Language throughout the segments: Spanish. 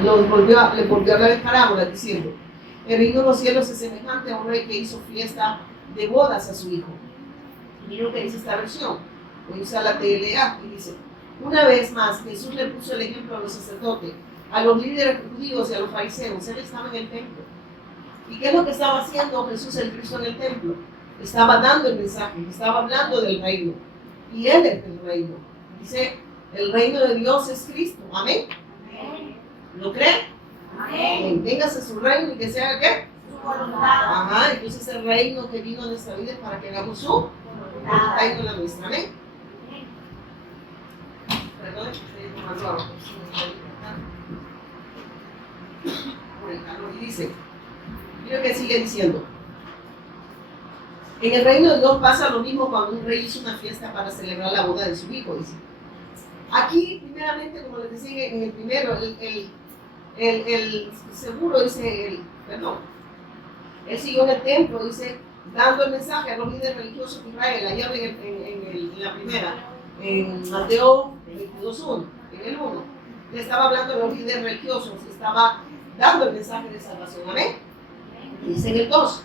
le volvió a hablar en parábolas diciendo: el reino de los cielos es semejante a un rey que hizo fiesta de bodas a su hijo. Miren lo que dice esta versión. Voy a usar la TLA y dice: una vez más Jesús le puso el ejemplo a los sacerdotes, a los líderes judíos y a los fariseos. Él estaba en el templo. ¿Y qué es lo que estaba haciendo Jesús el Cristo en el templo? Estaba dando el mensaje, estaba hablando del reino. Y Él es el reino. Dice: el reino de Dios es Cristo. Amén. Amén. ¿Lo cree? Amén. Véngase a su reino y que se haga ¿qué? Su voluntad. Ajá, entonces el reino que vino a nuestra vida es para que hagamos su voluntad y no la nuestra. Amén. Perdón, estoy tomando agua. Por el calor. Y dice, mira que sigue diciendo: en el reino de Dios pasa lo mismo cuando un rey hizo una fiesta para celebrar la boda de su hijo. Dice. Aquí, primeramente, como les decía en el primero, el seguro dice, él siguió en el templo, dice, dando el mensaje a los líderes religiosos de Israel. Allá en la primera, en Mateo 22:1, en el 1, le estaba hablando a los líderes religiosos, estaba dando el mensaje de salvación. Amén. Dice en el 2,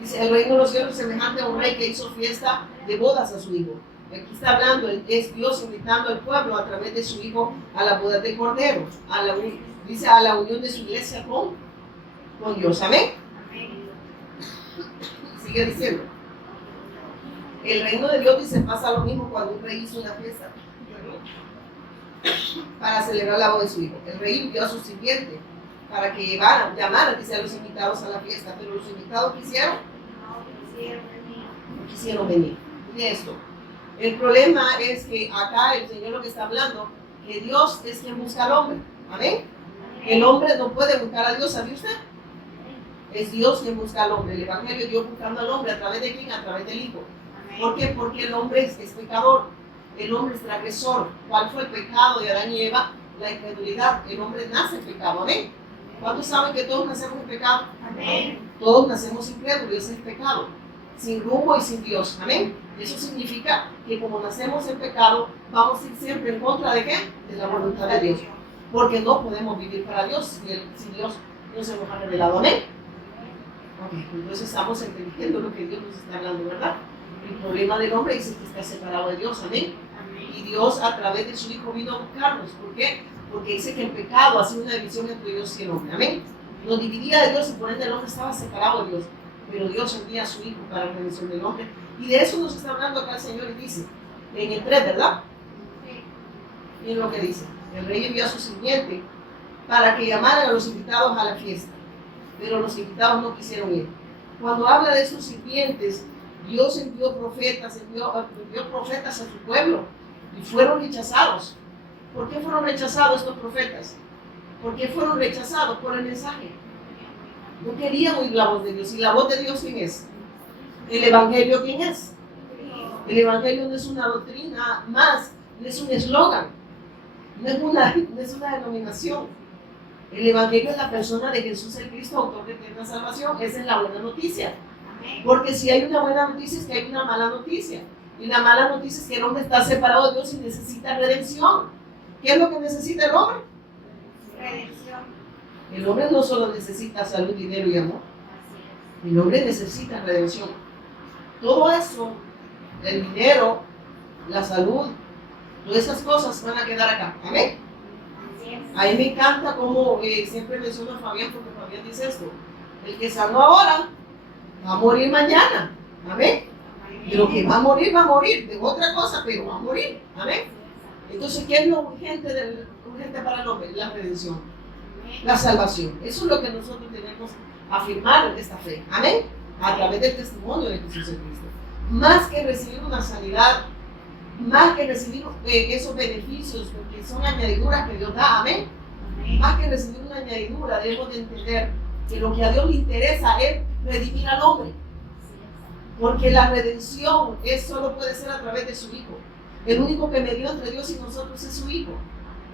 dice: el reino de los cielos es semejante a un rey que hizo fiesta de bodas a su hijo. Aquí está hablando, es Dios invitando al pueblo a través de su hijo a la boda de Cordero, dice a la unión de su iglesia con Dios. Amén. Sigue diciendo: el reino de Dios, dice, pasa lo mismo cuando un rey hizo una fiesta para celebrar la boda de su hijo. El rey envió a su sirviente para que llamaran a los invitados a la fiesta, pero los invitados no quisieron venir. Mire esto. El problema es que acá el Señor lo que está hablando, que Dios es quien busca al hombre. Amén. El hombre no puede buscar a Dios, ¿sabe usted? Es Dios quien busca al hombre. El Evangelio es Dios buscando al hombre. ¿A través de quién? A través del Hijo. ¿Por qué? Porque el hombre es pecador. El hombre es transgresor. ¿Cuál fue el pecado de Adán y Eva? La incredulidad. El hombre nace en pecado. Amén. ¿Cuántos saben que todos nacemos en pecado? Amén. Todos nacemos incrédulos. Ese es el pecado. Sin rumbo y sin Dios. Amén. Eso significa que como nacemos en pecado, vamos a ir siempre en contra de ¿qué? De la voluntad de Dios. Porque no podemos vivir para Dios si Dios no se nos ha revelado. Amén. Okay, entonces estamos entendiendo lo que Dios nos está hablando, ¿verdad? El problema del hombre dice que está separado de Dios. Amén. Y Dios a través de su Hijo vino a buscarnos. ¿Por qué? Porque dice que el pecado hace una división entre Dios y el hombre. Amén. Nos dividía de Dios y por ende el hombre estaba separado de Dios. Pero Dios envía a su Hijo para la redención del hombre. Y de eso nos está hablando acá el Señor y dice, en el 3, ¿verdad? Sí. Miren lo que dice. El rey envió a su sirviente para que llamaran a los invitados a la fiesta. Pero los invitados no quisieron ir. Cuando habla de sus sirvientes, Dios envió profetas a su pueblo y fueron rechazados. ¿Por qué fueron rechazados estos profetas? ¿Por qué fueron rechazados? Por el mensaje. No querían oír la voz de Dios. ¿Y la voz de Dios quién es? ¿El Evangelio quién es? El Evangelio no es una doctrina más, no es un eslogan, no es una denominación. El Evangelio es la persona de Jesús el Cristo, autor de eterna salvación. Esa es la buena noticia. Porque si hay una buena noticia es que hay una mala noticia. Y la mala noticia es que el hombre está separado de Dios y necesita redención. ¿Qué es lo que necesita el hombre? Redención. El hombre no solo necesita salud, dinero y amor. El hombre necesita redención. Todo eso, el dinero, la salud, todas esas cosas van a quedar acá. Amén. A mí me encanta como siempre menciono a Fabián, porque Fabián dice esto: el que sanó ahora va a morir mañana. Amén. Pero que va a morir de otra cosa, pero va a morir. Amén. Entonces, ¿qué es lo urgente para el hombre? La redención, la salvación. Eso es lo que nosotros debemos afirmar en esta fe. Amén. A través del testimonio de Jesús Cristo. Más que recibir una sanidad, más que recibir esos beneficios, porque son añadiduras que Dios da. Amén. Más que recibir una añadidura, debemos de entender que lo que a Dios le interesa es redimir al hombre. Porque la redención solo puede ser a través de su Hijo. El único que medió entre Dios y nosotros es su Hijo.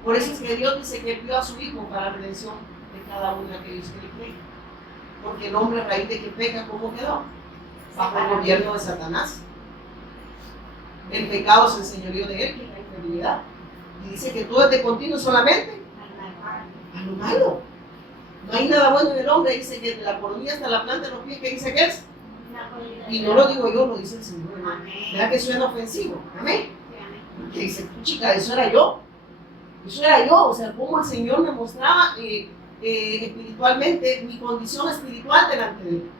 Por eso es que Dios dice que envió a su Hijo para la redención de cada uno de aquellos que le creen. Porque el hombre, a raíz de que peca, ¿cómo quedó? Bajo el gobierno de Satanás. El pecado es el señorío de él, que es la incredulidad. Y dice que todo es de continuo solamente al lo malo. No hay nada bueno en el hombre, dice que de la coronilla hasta la planta de los pies, ¿qué dice que es? Y no lo digo yo, lo dice el Señor, hermano. ¿Verdad que suena ofensivo? Amén. Que dice, chica, eso era yo. Eso era yo, o sea, cómo el Señor me mostraba espiritualmente mi condición espiritual delante de él.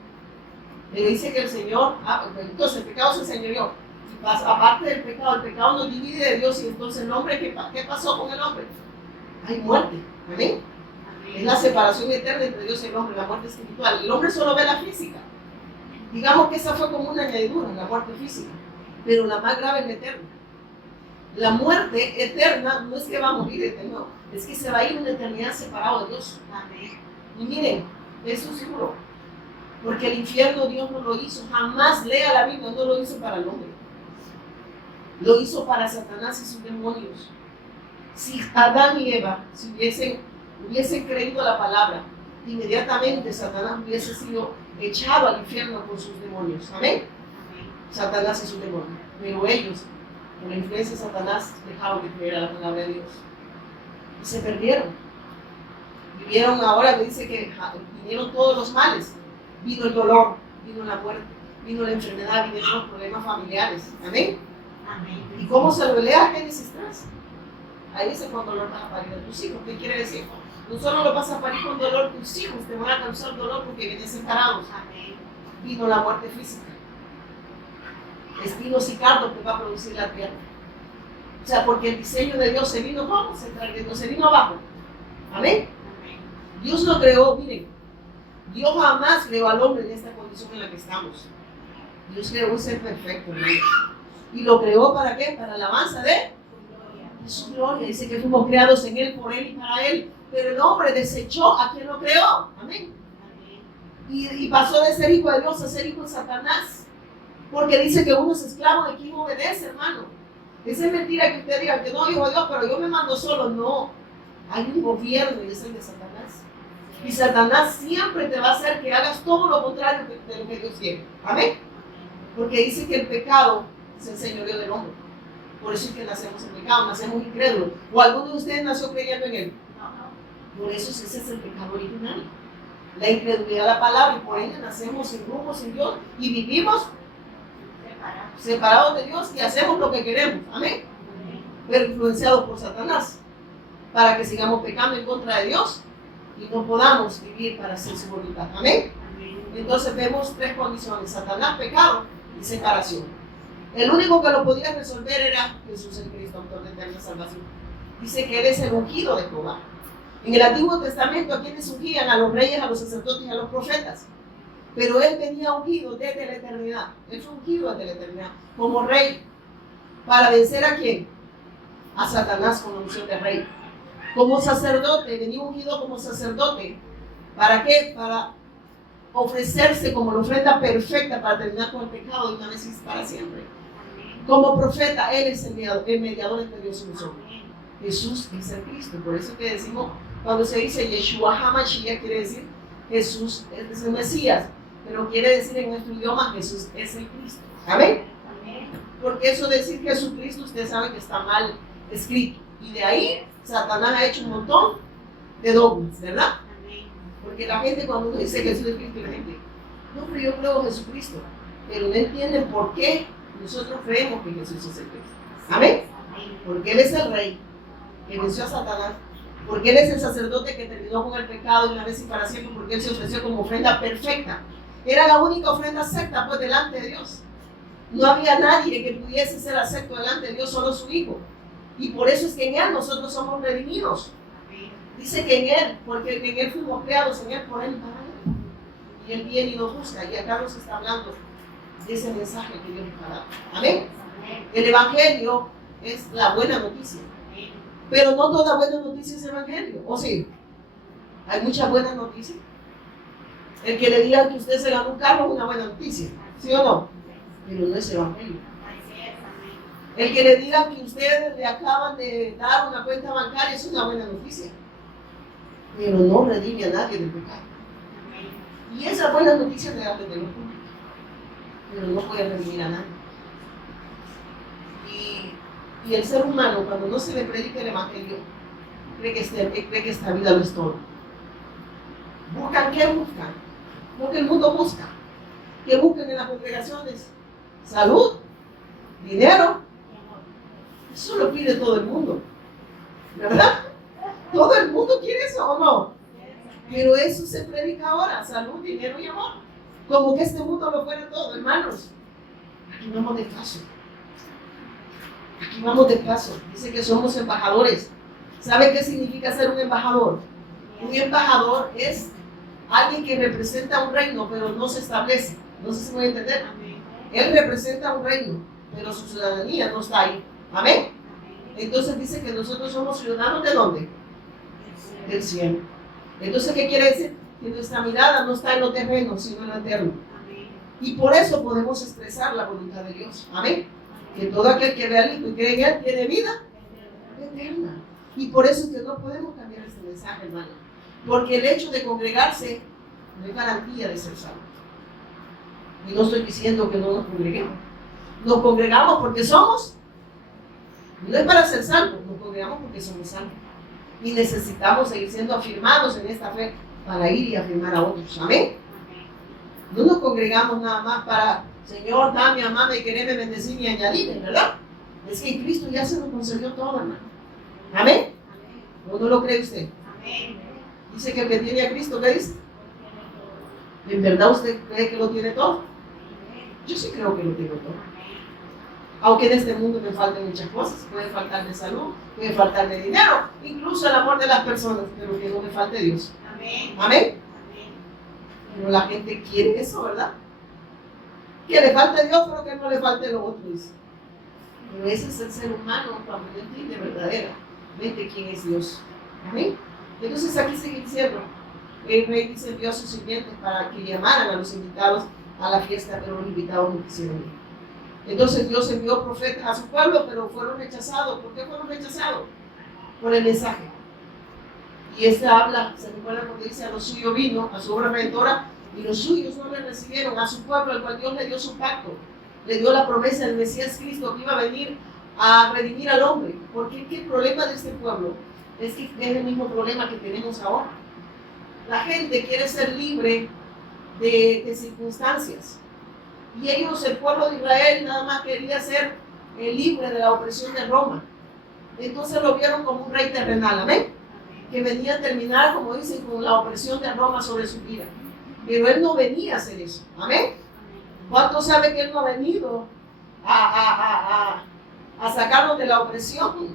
Pero dice que el Señor, entonces el pecado se enseñoreó. Aparte del pecado, el pecado nos divide de Dios y entonces el hombre, ¿qué pasó con el hombre? Hay muerte, ¿amén? Es la separación eterna entre Dios y el hombre, la muerte espiritual. El hombre solo ve la física. Digamos que esa fue como una añadidura, la muerte física. Pero la más grave es la eterna. La muerte eterna no es que va a morir eterno, es que se va a ir una eternidad separado de Dios. Y miren, eso es seguro. Porque el infierno Dios no lo hizo. Jamás lea la Biblia, no lo hizo para el hombre. Lo hizo para Satanás y sus demonios. Si Adán y Eva si hubiesen creído la palabra, inmediatamente Satanás hubiese sido echado al infierno con sus demonios. Amén. Satanás y sus demonios. Pero ellos, por la influencia de Satanás, dejaron de creer a la palabra de Dios. Y se perdieron. Vivieron ahora, me dice que vinieron todos los males. Vino el dolor, vino la muerte, vino la enfermedad, vinieron los problemas familiares. Amén. ¿Y cómo se lo lea Génesis 3? Ahí dice con dolor vas a parir a tus hijos. ¿Qué quiere decir? No solo lo vas a parir con dolor, tus hijos te van a causar dolor porque vienen separados. Vino la muerte física. Espinos y cardos que va a producir la tierra. O sea, porque el diseño de Dios se vino, ¿cómo? Se vino abajo. Amén. Dios lo creó, miren. Dios jamás creó al hombre en esta condición en la que estamos. Dios creó un ser perfecto, ¿no? ¿Y lo creó para qué? Para la alabanza de su gloria. Dice que fuimos creados en Él, por Él y para Él. Pero el hombre desechó a quien lo creó. Amén. Y pasó de ser hijo de Dios a ser hijo de Satanás. Porque dice que uno es esclavo de quien obedece, hermano. Esa es mentira que usted diga que no, hijo de Dios, pero yo me mando solo. No. Hay un gobierno y es el de Satanás. Y Satanás siempre te va a hacer que hagas todo lo contrario de lo que Dios quiere. Amén. Porque dice que el pecado es el señorío del hombre. Por eso es que nacemos en pecado, nacemos incrédulos. ¿O alguno de ustedes nació creyendo en él? Por eso ese es el pecado original. La incredulidad de la palabra, y por ella nacemos sin rumbo, sin Dios, y vivimos separados de Dios y hacemos lo que queremos. Amén. Pero influenciados por Satanás, para que sigamos pecando en contra de Dios y no podamos vivir para hacer su voluntad. Amén. Entonces vemos tres condiciones: Satanás, pecado y separación. El único que lo podía resolver era Jesús el Cristo, autor de eterna salvación. Dice que Él es el ungido de Jehová. En el Antiguo Testamento, ¿a quienes ungían? A los reyes, a los sacerdotes y a los profetas. Pero Él venía ungido desde la eternidad. Él fue ungido desde la eternidad como rey. ¿Para vencer a quién? A Satanás con la unción de rey. Como sacerdote, venía ungido como sacerdote. ¿Para qué? Para ofrecerse como la ofrenda perfecta para terminar con el pecado de una vez y para siempre. Como profeta, Él es el mediador entre Dios y nosotros. Jesús es el Cristo. Por eso que decimos, cuando se dice Yeshua HaMashiach, quiere decir Jesús es el Mesías. Pero quiere decir en nuestro idioma Jesús es el Cristo. ¿Amén? Porque eso de decir Jesucristo, ustedes saben que está mal escrito. Y de ahí Satanás ha hecho un montón de dogmas, ¿verdad? Porque la gente cuando uno dice Jesús es Cristo, la gente, no, pero yo creo en Jesucristo. Pero no entienden por qué nosotros creemos que Jesús es el Cristo. ¿Amén? Porque Él es el Rey que venció a Satanás. Porque Él es el sacerdote que terminó con el pecado de una vez y para siempre. Porque Él se ofreció como ofrenda perfecta. Era la única ofrenda acepta pues delante de Dios. No había nadie que pudiese ser acepto delante de Dios, solo su Hijo. Y por eso es que en Él nosotros somos redimidos. Dice que en Él, porque en Él fuimos creados, en Él, por Él y para Él. Y Él viene y nos busca. Y acá nos está hablando de ese mensaje que Dios nos ha dado. Amén. El Evangelio es la buena noticia. Pero no toda buena noticia es Evangelio. ¿O sí? Hay muchas buenas noticias. El que le diga que usted se ganó un carro es una buena noticia. ¿Sí o no? Pero no es Evangelio. El que le diga que ustedes le acaban de dar una cuenta bancaria es una buena noticia. Pero no redime a nadie del pecado. Y esa buena noticia es real desde los públicos. Pero no puede redimir a nadie. Y el ser humano, cuando no se le predica el Evangelio, cree que esta vida lo es todo. ¿Buscan qué buscan? Lo que el mundo busca. ¿Qué buscan en las congregaciones? Salud, dinero. Eso lo pide todo el mundo, ¿verdad? Todo el mundo quiere eso, ¿o no? Pero eso se predica ahora, salud, dinero y amor. Como que este mundo lo fuera todo, hermanos. Aquí vamos de paso. Aquí vamos de paso. Dice que somos embajadores. ¿Sabe qué significa ser un embajador? Un embajador es alguien que representa un reino, pero no se establece. No sé si me voy a entender. Él representa un reino, pero su ciudadanía no está ahí. Amén. Entonces dice que nosotros somos ciudadanos ¿de dónde? Del cielo. Entonces, ¿qué quiere decir? Que nuestra mirada no está en lo terreno, sino en lo eterno. Y por eso podemos expresar la voluntad de Dios. Amén. Que todo aquel que ve al Hijo y cree en Él tiene vida eterna. Y por eso es que no podemos cambiar este mensaje, hermano. Porque el hecho de congregarse no es garantía de ser salvo. Y no estoy diciendo que no nos congreguemos. Nos congregamos porque somos, no es para ser salvos, nos congregamos porque somos salvos. Y necesitamos seguir siendo afirmados en esta fe para ir y afirmar a otros. Amén. No nos congregamos nada más para, Señor, dame, amame, quereme, bendecirme y añadirme, ¿verdad? Es que en Cristo ya se nos concedió todo, hermano. Amén. ¿O no lo cree usted? Amén. Dice que el que tiene a Cristo, ¿qué dice? ¿En verdad usted cree que lo tiene todo? Yo sí creo que lo tengo todo. Aunque en este mundo me falten muchas cosas, puede faltarme salud, puede faltarme dinero, incluso el amor de las personas, pero que no me falte Dios. Amén. Amén. Pero la gente quiere eso, ¿verdad? Que le falte Dios, pero que no le falte lo otro. Dice. Pero ese es el ser humano cuando no entiende verdaderamente quién es Dios. Amén. Entonces aquí sigue diciendo, el rey dice envió a sus sirvientes para que llamaran a los invitados a la fiesta, pero los invitados no quisieron ir. Entonces Dios envió profetas a su pueblo, pero fueron rechazados. ¿Por qué fueron rechazados? Por el mensaje. Y habla, se recuerda cuando dice a los suyos vino, a su obra redentora, y los suyos no le recibieron, a su pueblo al cual Dios le dio su pacto, le dio la promesa del Mesías Cristo que iba a venir a redimir al hombre. Porque ¿qué problema de este pueblo? Es que es el mismo problema que tenemos ahora. La gente quiere ser libre de circunstancias. Y ellos, el pueblo de Israel, nada más quería ser libre de la opresión de Roma. Entonces lo vieron como un rey terrenal, amén, que venía a terminar, como dicen, con la opresión de Roma sobre su vida. Pero él no venía a hacer eso, amén. ¿Cuántos saben que él no ha venido a sacarnos de la opresión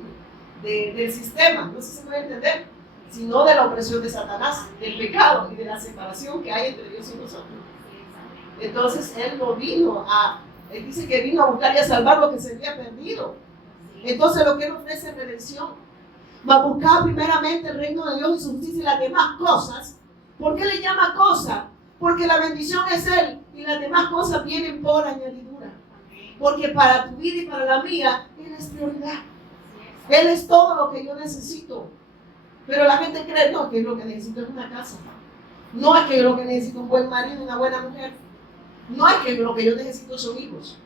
del sistema? No sé si me voy a entender, sino de la opresión de Satanás, del pecado y de la separación que hay entre Dios y nosotros. Entonces él no vino él dice que vino a buscar y a salvar lo que se había perdido. Entonces lo que él ofrece es redención. Va a buscar primeramente el reino de Dios y su justicia y las demás cosas. ¿Por qué le llama cosa? Porque la bendición es él y las demás cosas vienen por añadidura. Porque para tu vida y para la mía, él es prioridad. Él es todo lo que yo necesito. Pero la gente cree, no, que lo que necesito es una casa. No es que lo que necesito es un buen marido, una buena mujer. No es que lo que yo necesito son hijos.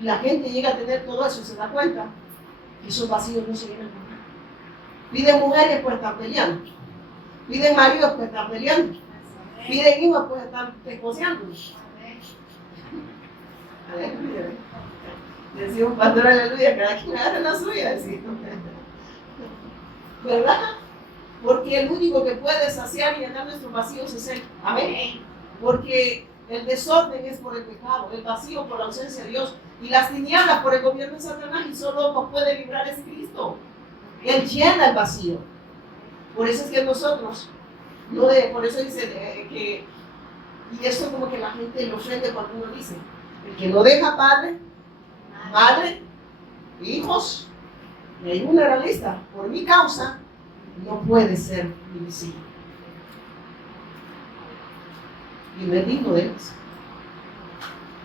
Y la gente llega a tener todo eso y se da cuenta que esos vacíos no se llenan con nada. Piden mujeres, pues están peleando. Piden maridos, pues están peleando. Piden hijos, pues están desposeando. Aleluya. Decía un pastor, aleluya, cada quien agarra la suya. Decía. ¿Verdad? Porque el único que puede saciar y llenar nuestros vacíos es Él. Amén. Porque el desorden es por el pecado, el vacío por la ausencia de Dios y las tinieblas por el gobierno de Satanás, y solo nos puede librar es Cristo. Él llena el vacío. Por eso es que nosotros, por eso dice que, y esto como que la gente lo ofende cuando uno dice, el que no deja padre, madre, hijos, y hay una gran lista, por mi causa, no puede ser mi discípulo. Y me digno de ellos.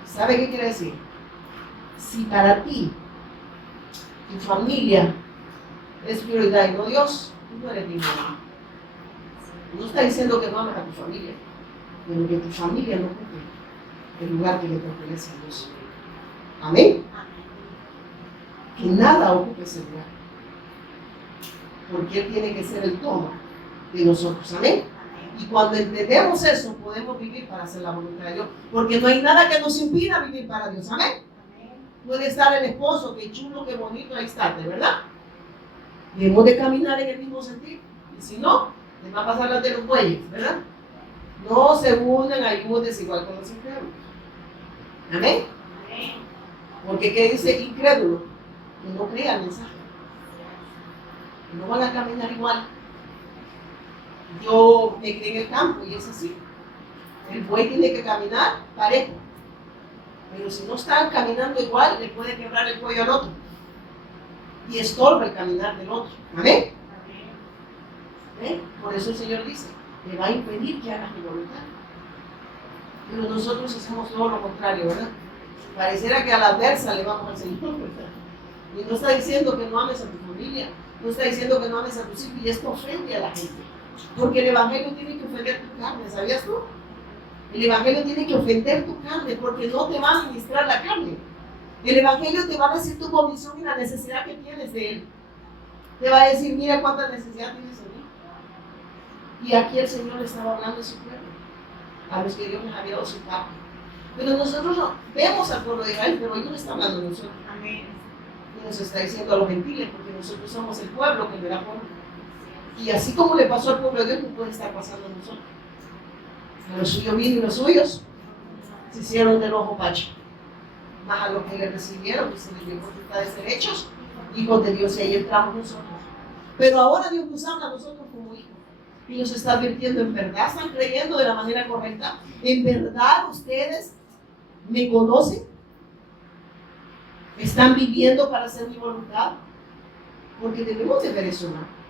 ¿Sabe qué quiere decir? Si para ti tu familia es prioridad y no Dios, tú no eres digno. No está diciendo que no ames a tu familia, pero que tu familia no ocupe el lugar que le pertenece a Dios. Amén. Que nada ocupe ese lugar, porque Él tiene que ser el todo de nosotros. Amén. Y cuando entendemos eso, podemos vivir para hacer la voluntad de Dios. Porque no hay nada que nos impida vivir para Dios. Amén. Puede estar el esposo, qué chulo, qué bonito, ahí está, ¿de verdad? Debemos de caminar en el mismo sentido. Y si no, les va a pasar las de los bueyes, ¿verdad? No se unan, ayúdense igual con los incrédulos. Amén. Porque ¿qué dice incrédulo? Que no crea el mensaje. Que no van a caminar igual. Yo me crié en el campo y es así. El buey tiene que caminar parejo. Pero si no están caminando igual, le puede quebrar el cuello al otro. Y estorba el caminar del otro. ¿Amén? ¿Amén? Por eso el Señor dice, me va a impedir que hagas mi voluntad. Pero nosotros hacemos todo lo contrario, ¿verdad? Pareciera que a la adversa le vamos al Señor, ¿verdad? Y no está diciendo que no ames a tu familia, no está diciendo que no ames a tus hijos, y esto ofende a la gente. Porque el Evangelio tiene que ofender tu carne, ¿sabías tú? El Evangelio tiene que ofender tu carne porque no te va a ministrar la carne. El Evangelio te va a decir tu condición y la necesidad que tienes de Él. Te va a decir, mira cuánta necesidad tienes de mí. Y aquí el Señor le estaba hablando de su pueblo, a los que Dios les había dado su pacto. Pero nosotros no vemos al pueblo de Israel, pero Él no está hablando de nosotros. Amén. Y nos está diciendo a los gentiles, porque nosotros somos el pueblo que no era pueblo. Y así como le pasó al pueblo de Dios, no puede estar pasando a nosotros. A los suyos vino y los suyos se hicieron del ojo pacho. Más a los que le recibieron, que se les dio potestades derechos, hijos de Dios, y ahí entramos nosotros. Pero ahora Dios nos habla a nosotros como hijos. Y nos está advirtiendo, ¿en verdad están creyendo de la manera correcta? ¿En verdad ustedes me conocen? ¿Están viviendo para hacer mi voluntad? Porque debemos de ver eso, ¿no?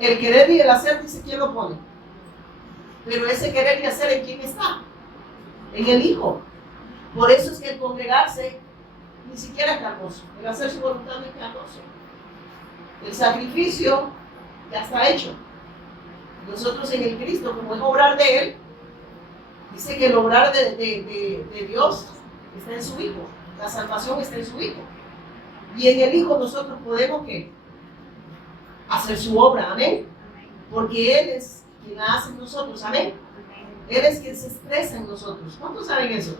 El querer y el hacer, dice, ¿quién lo pone? Pero ese querer y hacer, ¿en quién está? En el Hijo. Por eso es que el congregarse ni siquiera es cargoso. El hacer su voluntad no es cargoso. El sacrificio ya está hecho. Nosotros en el Cristo, como es obrar de Él, dice que el obrar de Dios está en su Hijo. La salvación está en su Hijo. Y en el Hijo nosotros podemos, ¿qué? Hacer su obra, amén. Porque Él es quien la hace en nosotros, amén. Él es quien se expresa en nosotros. ¿Cuántos saben eso?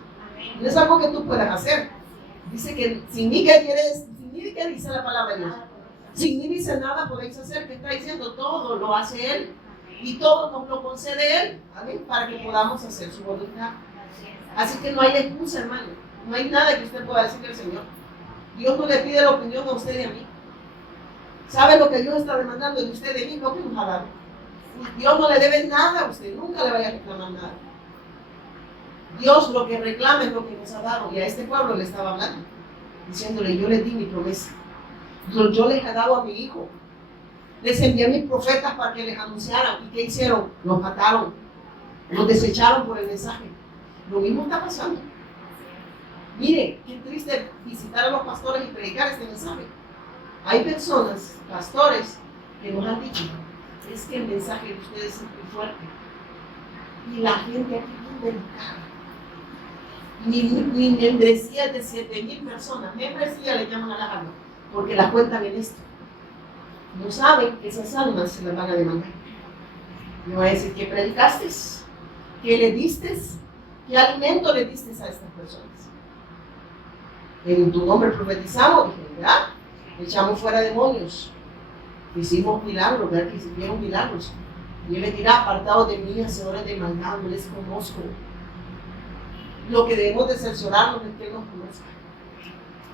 No es algo que tú puedas hacer. Dice que sin mí, ¿qué dice la palabra de Dios? Sin mí dice nada podéis hacer. ¿Qué está diciendo? Todo lo hace Él. Y todo nos lo concede Él, amén, para que podamos hacer su voluntad. Así que no hay excusa, hermano. No hay nada que usted pueda decirle al Señor. Dios no le pide la opinión a usted y a mí. ¿Sabe lo que Dios está demandando de usted y de mí? Lo que nos ha dado. Dios no le debe nada a usted, nunca le vaya a reclamar nada. Dios lo que reclama es lo que nos ha dado. Y a este pueblo le estaba hablando, diciéndole, yo les di mi promesa. Yo les he dado a mi hijo. Les envié a mis profetas para que les anunciaran. ¿Y qué hicieron? Los mataron. Los desecharon por el mensaje. Lo mismo está pasando. Mire, qué triste visitar a los pastores y predicar este mensaje. Hay personas, pastores, que nos han dicho, es que el mensaje de ustedes es muy fuerte. Y la gente aquí es delicada. Ni membresías de 7,000 personas, membresía le llaman a las almas, porque las cuentan en esto. No saben que esas almas se las van a demandar. Me va a decir, ¿qué predicaste? ¿Qué le diste? ¿Qué alimento le diste a estas personas? En tu nombre profetizamos, dije, ¿verdad? Echamos fuera demonios. Hicimos milagros, ¿verdad? Que hicieron milagros. Y Él les dirá, apartados de mí, hacedores de maldad, no les conozco. Lo que debemos de cerciorarnos es que Él nos conozca.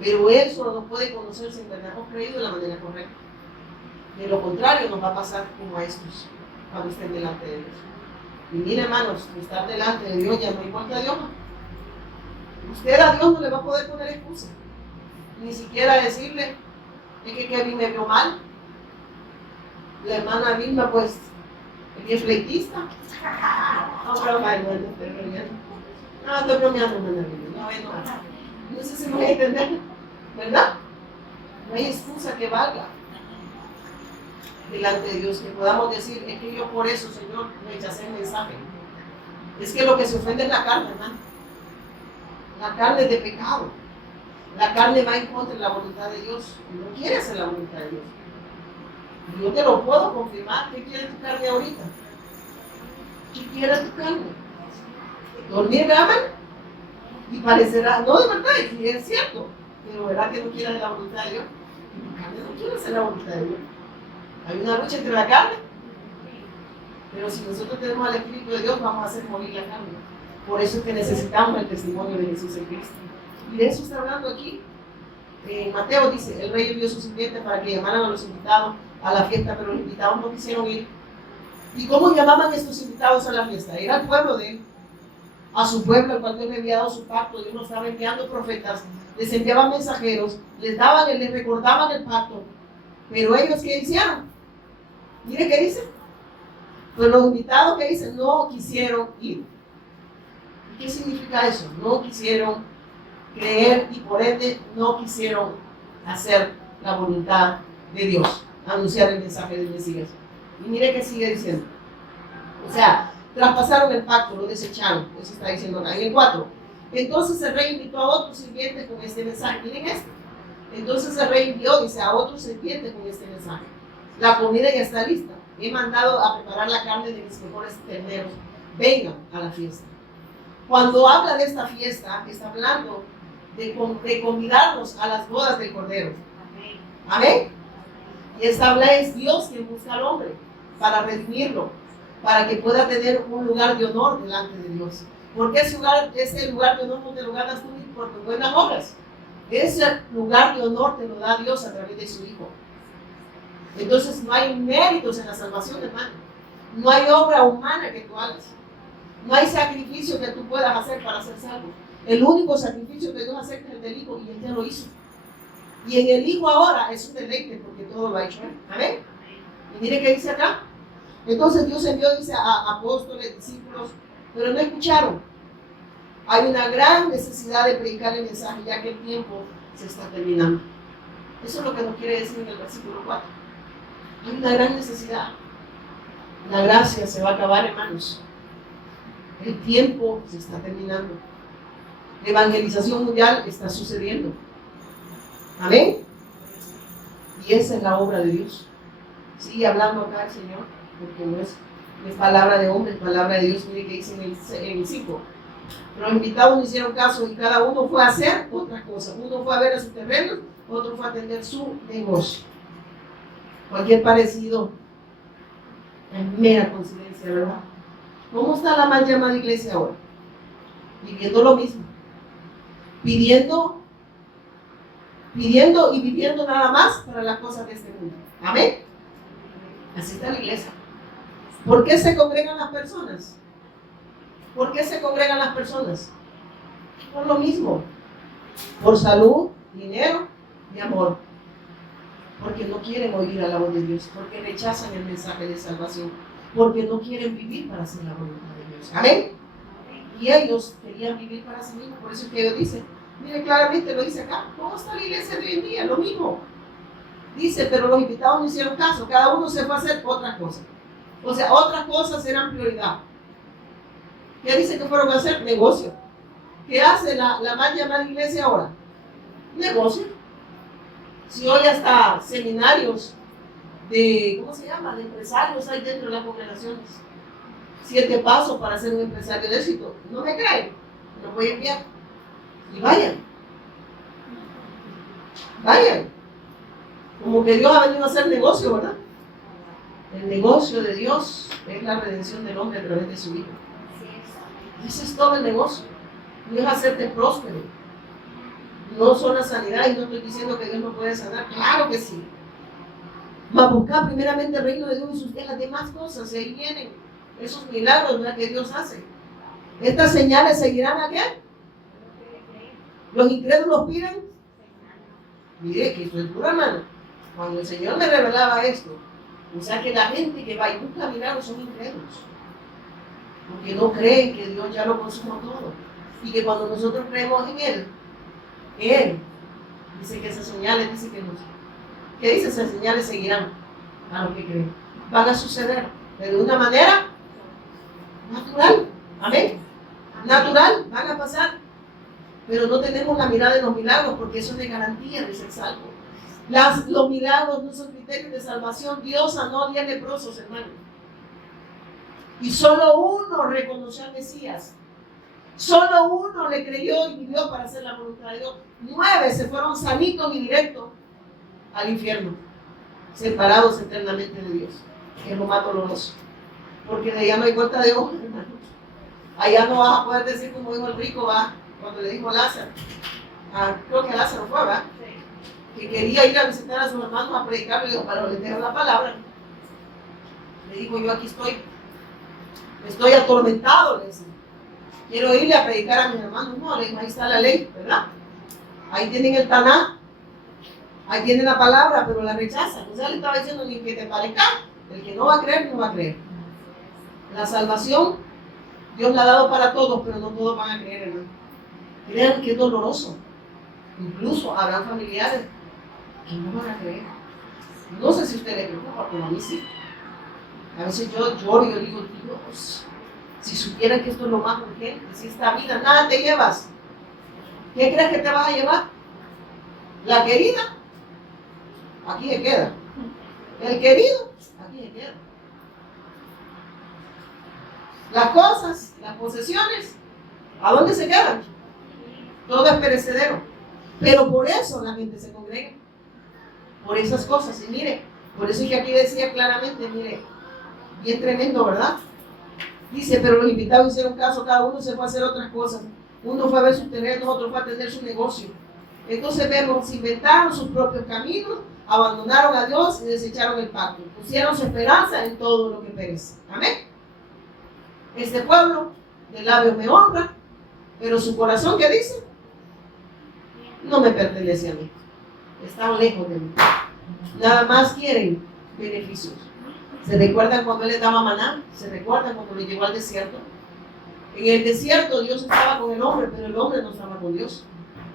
Pero Él solo nos puede conocer si en verdad hemos creído de la manera correcta. De lo contrario, nos va a pasar como a estos, cuando estén delante de Dios. Y mire, hermanos, estar delante de Dios ya no importa a Dios. Usted a Dios no le va a poder poner excusa. Ni siquiera decirle, es que Kevin me vio mal. La hermana Vilma, pues, es fleitista. No, pero no estoy bromeando. No, estoy bromeando, hermana Vilma. No sé si me voy a entender, ¿verdad? No hay excusa que valga delante de Dios, que podamos decir, es que yo por eso, Señor, rechacé el mensaje. Es que lo que se ofende es la carne, hermano. La carne es de pecado. La carne va en contra de la voluntad de Dios. No quiere hacer la voluntad de Dios. Yo te lo puedo confirmar. ¿Qué quiere tu carne ahorita? ¿Qué quiere tu carne? Dormir ramen y parecerá, no de verdad, y es cierto, pero ¿verdad que no quiere la voluntad de Dios? Tu carne no quiere hacer la voluntad de Dios. Hay una lucha entre la carne, pero si nosotros tenemos al Espíritu de Dios, vamos a hacer morir la carne. Por eso es que necesitamos el testimonio de Jesús en Cristo. Y de eso está hablando aquí. Mateo dice, el rey envió sus sirvientes para que llamaran a los invitados a la fiesta, pero los invitados no quisieron ir. ¿Y cómo llamaban estos invitados a la fiesta? Era el pueblo de él, a su pueblo, al cual Dios le había dado su pacto. Dios nos estaba enviando profetas, les enviaban mensajeros, les recordaban el pacto. Pero ellos, ¿qué hicieron? Mire qué dice. Pues los invitados, ¿qué dicen? No quisieron ir. ¿Qué significa eso? No quisieron creer y por ende no quisieron hacer la voluntad de Dios, anunciar el mensaje del Mesías. Y mire que sigue diciendo. O sea, traspasaron el pacto, lo desecharon. Eso está diciendo acá. En el 4. Entonces el rey invitó a otros sirvientes con este mensaje. Miren esto. Entonces el rey envió, dice, a otros sirvientes con este mensaje. La comida ya está lista. He mandado a preparar la carne de mis mejores terneros. Vengan a la fiesta. Cuando habla de esta fiesta, está hablando de convidarnos a las bodas del Cordero. Amén. Y esta habla es Dios quien busca al hombre para redimirlo, para que pueda tener un lugar de honor delante de Dios. Porque ese lugar de honor no te lo ganas tú ni por tus buenas obras. Ese lugar de honor te lo da Dios a través de su Hijo. Entonces no hay méritos en la salvación, hermano. No hay obra humana que tú hagas. No hay sacrificio que tú puedas hacer para ser salvo. El único sacrificio que Dios acepta es el del Hijo y Él ya lo hizo. Y en el Hijo ahora es un deleite porque todo lo ha hecho Él. Amén. Y mire qué dice acá. Entonces Dios envió, dice, a apóstoles, discípulos, pero no escucharon. Hay una gran necesidad de predicar el mensaje ya que el tiempo se está terminando. Eso es lo que nos quiere decir en el versículo 4. Hay una gran necesidad. La gracia se va a acabar, hermanos. El tiempo se está terminando. La evangelización mundial está sucediendo. Amén. Y esa es la obra de Dios. Sigue hablando acá el Señor, porque no es palabra de hombre, es palabra de Dios. Mire que dice en el 5. Los invitados no hicieron caso y cada uno fue a hacer otra cosa. Uno fue a ver a sus terrenos, otro fue a atender su negocio. Cualquier parecido es mera coincidencia, ¿verdad? ¿Cómo está la mal llamada iglesia ahora? Viviendo lo mismo. Pidiendo y viviendo nada más para las cosas de este mundo. Amén. Así está la iglesia. ¿Por qué se congregan las personas? ¿Por qué se congregan las personas? Por lo mismo. Por salud, dinero y amor. Porque no quieren oír a la voz de Dios. Porque rechazan el mensaje de salvación. Porque no quieren vivir para hacer la voluntad de Dios. Amén. Y ellos querían vivir para sí mismos. Por eso es que ellos dicen, mire claramente lo dice acá, ¿cómo está la iglesia de hoy en día? Lo mismo. Dice, pero los invitados no hicieron caso. Cada uno se fue a hacer otra cosa. O sea, otras cosas eran prioridad. ¿Qué dice que fueron a hacer? Negocio. ¿Qué hace la mal llamada iglesia ahora? Negocio. Si hoy hasta seminarios de, ¿cómo se llama? De empresarios hay dentro de las congregaciones. 7 pasos para ser un empresario de éxito. ¿No me creen? Los voy a enviar. Y vayan. Vayan. Como que Dios ha venido a hacer negocio, ¿verdad? El negocio de Dios es la redención del hombre a través de su Hijo. Ese es todo el negocio. Dios hacerte próspero. No solo la sanidad, y no estoy diciendo que Dios no puede sanar, claro que sí. Va a buscar primeramente el reino de Dios y sus las demás cosas, y ahí vienen esos milagros, ¿verdad?, que Dios hace. Estas señales seguirán a qué? Los incrédulos piden. Mire que esto es duro, hermano. Cuando el Señor me revelaba esto, o sea que la gente que va y busca milagros son incrédulos. Porque no creen que Dios ya lo consumó todo. Y que cuando nosotros creemos en Él dice que esas señales, dice que no. ¿Qué dice? Esas señales seguirán a los que creen. Van a suceder, pero de una manera natural. Amén. Natural, van a pasar. Pero no tenemos la mirada de los milagros porque eso es de garantía de ser salvo. Los milagros no son criterios de salvación. Dios sanó a 10 leprosos, hermano. Y solo uno reconoció al Mesías. Solo uno le creyó y vivió para hacer la voluntad de Dios. 9 se fueron sanitos y directos al infierno, separados eternamente de Dios. Es lo más doloroso. Porque de allá no hay vuelta de hoja, hermano. Allá no vas a poder decir como dijo el rico, va, cuando le dijo a Lázaro. Creo que Lázaro fue, ¿va? Que quería ir a visitar a sus hermanos a predicar, y dijo, para les dejo la palabra. Le dijo, yo aquí estoy atormentado, le decía. Quiero irle a predicar a mis hermanos. No, le dijo, ahí está la ley, ¿verdad? Ahí tienen el Taná, ahí tienen la palabra, pero la rechazan. O sea, le estaba diciendo, ni que te parezca, el que no va a creer, no va a creer. La salvación, Dios la ha dado para todos, pero no todos van a creer, hermano. Crean que es doloroso. Incluso habrán familiares que no van a creer. No sé si a usted le preocupa, pero a mí sí. A veces yo lloro y yo digo, Dios, si supieran que esto es lo más urgente, si esta vida nada te llevas, ¿qué crees que te vas a llevar? La querida, aquí se queda. El querido, aquí se queda. Las cosas, las posesiones, ¿a dónde se quedan? Todo es perecedero. Pero por eso la gente se congrega. Por esas cosas. Y mire, por eso es que aquí decía claramente, mire, bien tremendo, ¿verdad? Dice, pero los invitados hicieron caso, cada uno se fue a hacer otras cosas. Uno fue a ver sus terrenos, otro fue a atender su negocio. Entonces vemos, inventaron sus propios caminos, abandonaron a Dios y desecharon el pacto. Pusieron su esperanza en todo lo que perece. Amén. Este pueblo de labios me honra, pero su corazón, ¿qué dice? No me pertenece a mí. Están lejos de mí. Nada más quieren beneficios. ¿Se recuerdan cuando él les daba maná? ¿Se recuerdan cuando le llevó al desierto? En el desierto Dios estaba con el hombre, pero el hombre no estaba con Dios.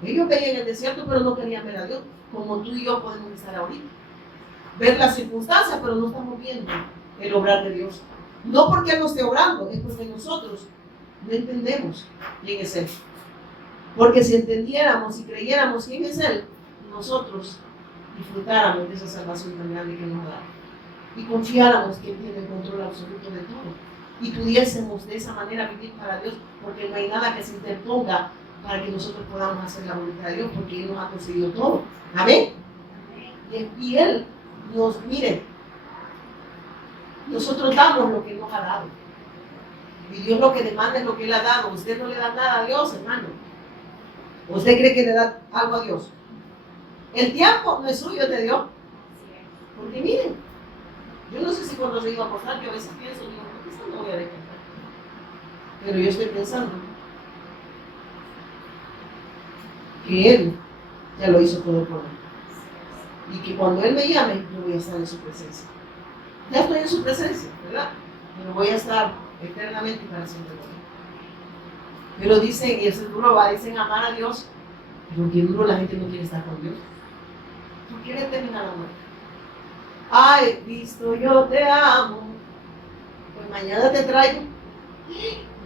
Ellos veían en el desierto, pero no querían ver a Dios, como tú y yo podemos estar ahorita. Ver las circunstancias, pero no estamos viendo el obrar de Dios. No porque Él no esté obrando, es porque nosotros no entendemos quién es Él. Porque si entendiéramos y creyéramos quién es Él, nosotros disfrutáramos de esa salvación tan grande que nos ha dado. Y confiáramos que Él tiene el control absoluto de todo. Y pudiésemos de esa manera vivir para Dios, porque no hay nada que se interponga para que nosotros podamos hacer la voluntad de Dios, porque Él nos ha conseguido todo. Amén. Y Él nos, mire, nosotros damos lo que Él nos ha dado. Y Dios lo que demanda es lo que Él ha dado. Usted no le da nada a Dios, hermano. ¿Usted cree que le da algo a Dios? El tiempo no es suyo, es de Dios. Porque miren, yo no sé si cuando se iba a acostar, yo a veces pienso, digo, ¿por qué no voy a descansar? Pero yo estoy pensando que Él ya lo hizo todo por mí. Y que cuando Él me llame, yo voy a estar en su presencia. Ya estoy en su presencia, ¿verdad? Pero voy a estar eternamente y para siempre con Él. Pero dicen, y eso es duro, dicen amar a Dios, pero qué duro la gente no quiere estar con Dios. No quiere terminar la muerte. Ay, Cristo, yo te amo. Pues mañana te traigo.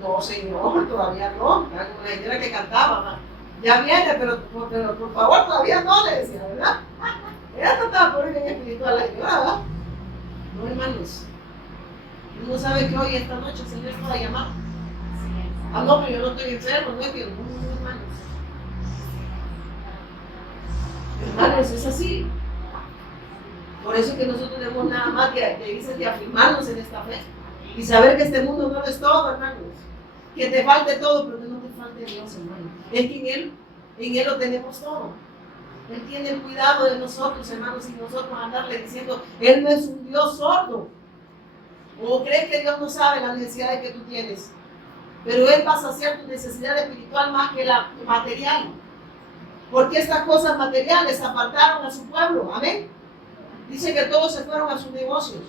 No, Señor, todavía no. Como la señora que cantaba, ¿no? Ya viene, pero por favor, todavía no, le decía, ¿verdad? Ella estaba por bien espiritual la señora, ¿verdad? No, hermanos. Uno sabe que hoy, esta noche, el Señor nos va a llamar. Ah, no, pero yo no estoy enfermo, no es que no, hermanos. Hermanos, es así. Por eso es que nosotros debemos nada más de afirmarnos en esta fe y saber que este mundo no es todo, hermanos. Que te falte todo, pero que no te falte Dios, hermano. Es que en Él lo tenemos todo. Él tiene el cuidado de nosotros, hermanos, y nosotros andarle diciendo, Él no es un Dios sordo. ¿O crees que Dios no sabe las necesidades que tú tienes? Pero Él va a saciar tu necesidad espiritual más que la material. Porque estas cosas materiales apartaron a su pueblo. Amén. Dice que todos se fueron a sus negocios.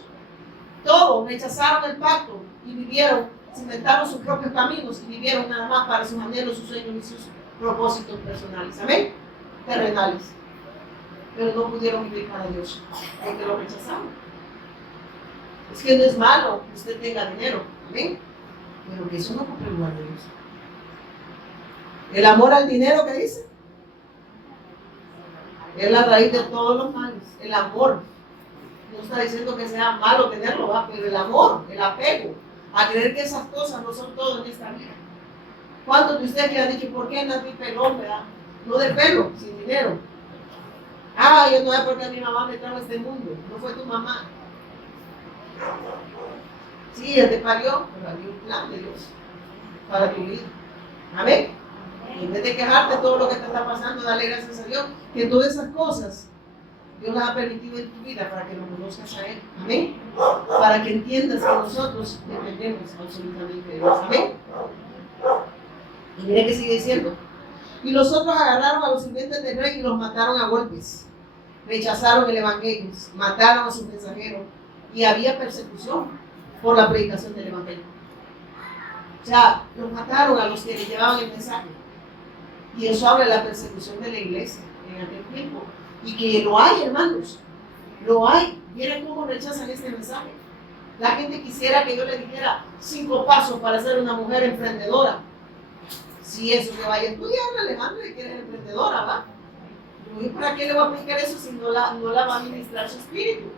Todos rechazaron el pacto y vivieron, cimentaron sus propios caminos y vivieron nada más para sus anhelos, sus sueños y sus propósitos personales. Amén. Terrenales. Pero no pudieron vivir para Dios porque lo rechazaron. Es que no es malo que usted tenga dinero. Amén. Pero que eso no ocupe el lugar de Dios. El amor al dinero, ¿qué dice? Es la raíz de todos los males. El amor. No está diciendo que sea malo tenerlo, ¿va? Pero el amor, el apego a creer que esas cosas no son todo en esta vida. ¿Cuántos de ustedes le han dicho, por qué nací pelón, verdad? No de pelo, sin dinero. Ah, yo no sé por qué mi mamá me trajo a este mundo. No fue tu mamá. Sí, ella te parió, pero había un plan de Dios para tu vida. Amén. Y en vez de quejarte de todo lo que te está pasando, dale gracias a Dios que todas esas cosas Dios las ha permitido en tu vida para que lo conozcas a Él. Amén. Para que entiendas que nosotros dependemos absolutamente de Dios. Amén. Y mire que sigue diciendo. Y los otros agarraron a los sirvientes del rey y los mataron a golpes. Rechazaron el evangelio, mataron a sus mensajeros y había persecución por la predicación del evangelio. O sea, los mataron a los que le llevaban el mensaje. Y eso habla de la persecución de la iglesia en aquel tiempo. Y que lo hay, hermanos. Lo hay. Miren cómo rechazan este mensaje. La gente quisiera que yo le dijera 5 pasos para ser una mujer emprendedora. Si eso que vaya a estudiar, Alejandra, que eres emprendedora, ¿va? ¿Y para qué le voy a explicar eso si no la va a ministrar su espíritu?